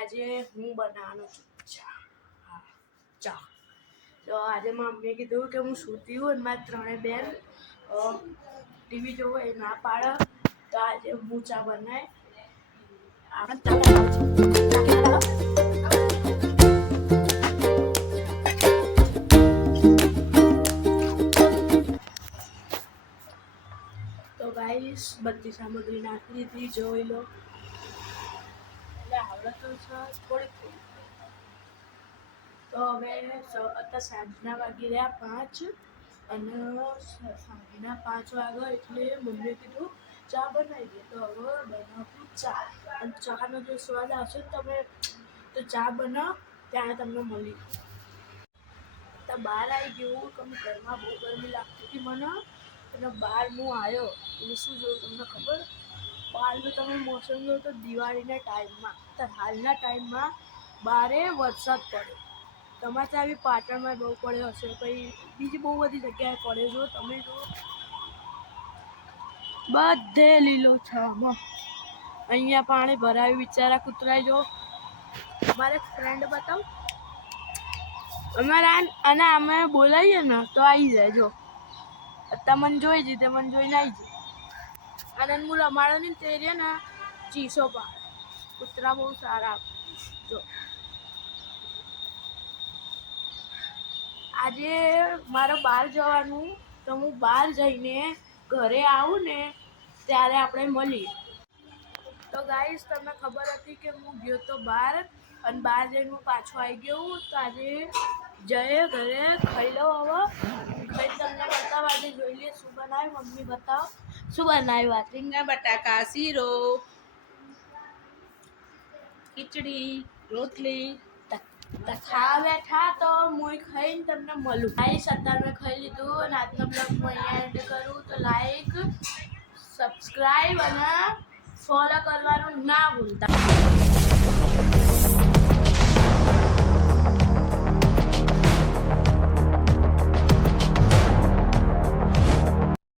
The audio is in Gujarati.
આજે હું બનાવવાનો છું ચા. હા, ચા. તો આજે મમ્મીએ કીધું કે હું સૂતી હોય ને મારા ત્રણેય બેન ટીવી જોવો એ ના પાડે. તો આજે હું ચા બનાવી. તો ગાઈસ, બધી સામગ્રી નાખી દીધી, જોઈ લો. તો હવે અત્યારે સાંજના વાગી રહ્યા પાંચ અને સાંજના પાંચ વાગે એટલે મમ્મીએ કીધું ચા બનાવી દે. તો હવે બનાવું ચા. અને ચાનો જો સ્વાદ આવશે તમે તો ચા બનાવ, ત્યારે તમને મળી તો બહાર આવી ગયું કે ઘરમાં બહુ ગરમી લાગતી હતી મને. અને બહાર હું આવ્યો, એટલે શું જોયું તમને ખબર? બહારનું તમે મોસમ લો તો દિવાળીના ટાઈમમાં, તો હાલના ટાઈમમાં બારે વરસાદ પડે. તમારે ત્યાં બી પાટણમાં બહુ પડ્યો હશે, પછી બીજી બહુ બધી જગ્યાએ પડે જો, તમે જો. બધે લીલો છામાં અહીંયા પાણી ભરાયું, બિચારા કૂતરાય જો. મારે ફ્રેન્ડ બતાવ. અમારા અને અમે બોલાવીએ ને, તો આવી જાય જો. તમને જોઈ જઈ તે મને જોઈને આવી જાય. અને હું રમાડો ને તે રહ્યો ને ચીસો પાડે કૂતરા બહુ સારા. જો. આજે મારે બહાર જવાનું, તો હું બહાર જઈને ઘરે આવું ને ત્યારે આપણે મળીએ. તો ગાઈશ તમને ખબર હતી કે હું ગયો તો બહાર અને બહાર જઈને હું પાછો આવી ગયો તો આજે જઈએ ઘરે ખાઈ લો હવે. ખાઈ તમને બતાવ આજે જોઈ લઈએ, શું બનાવે મમ્મી બતાવો. શું બનાવ્યું આજે બટાકા, શીરો, ખીચડી, રોટલી. ખા બેઠા તો હું ખાઈને તમને મળું. ભાઈ મેં ખાઈ લીધું અને આજનો બ્લોગ હું અહીંયા એન્ડ કરું તો લાઈક સબસ્ક્રાઈબ અને ફોલો કરવાનું ના ભૂલતા.